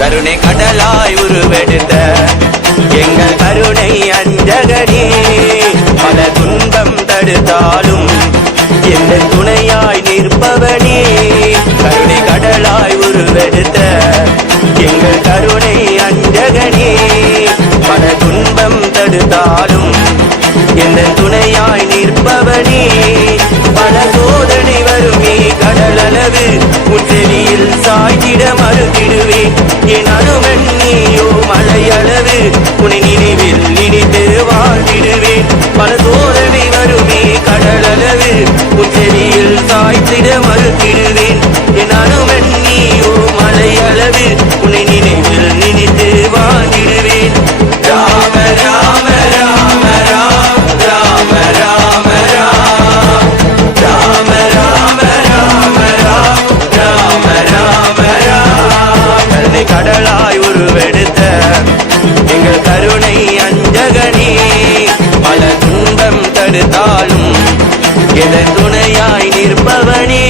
கருணை கடலாய் உருவெடுத்த எங்கள் கருணை அஞ்சகனே, பல துன்பம் தடுத்தாலும் எந்த துணையாய் நிற்பவனே. கருணை கடலாய் உருவெடுத்த எங்கள் கருணை அஞ்சகனே, பல துன்பம் தடுத்தாலும் எந்த துணையாய் நிற்பவனே. பல சோதனை வருமே கடலளவு உன் செவியில் சாய்த்திட மறுத்திடுவேன். என் அனுமன் நீயோ மலையளவு உன்னை நினைவில் நினைத்து வாழ்த்திடுவேன். பல சோதனை வருமே கடலளவு உன் செவியில் சாய்த்திட மறுத்திடுவேன். என் அனுமன் நீயோ மலையளவு உன்னை நினைவில் நினைத்து வாழ்த்திடுவேன். ராம ராம ராம ராம ராம ராம ராம ராம ராம ராம ராம ராம. கருணை கடலாய் உருவெடுத்த எங்கள் கருணை அஞ்சகனே, பல துன்பம் தடுத்தாலும் எதன் துணையாய் நிற்பவனே.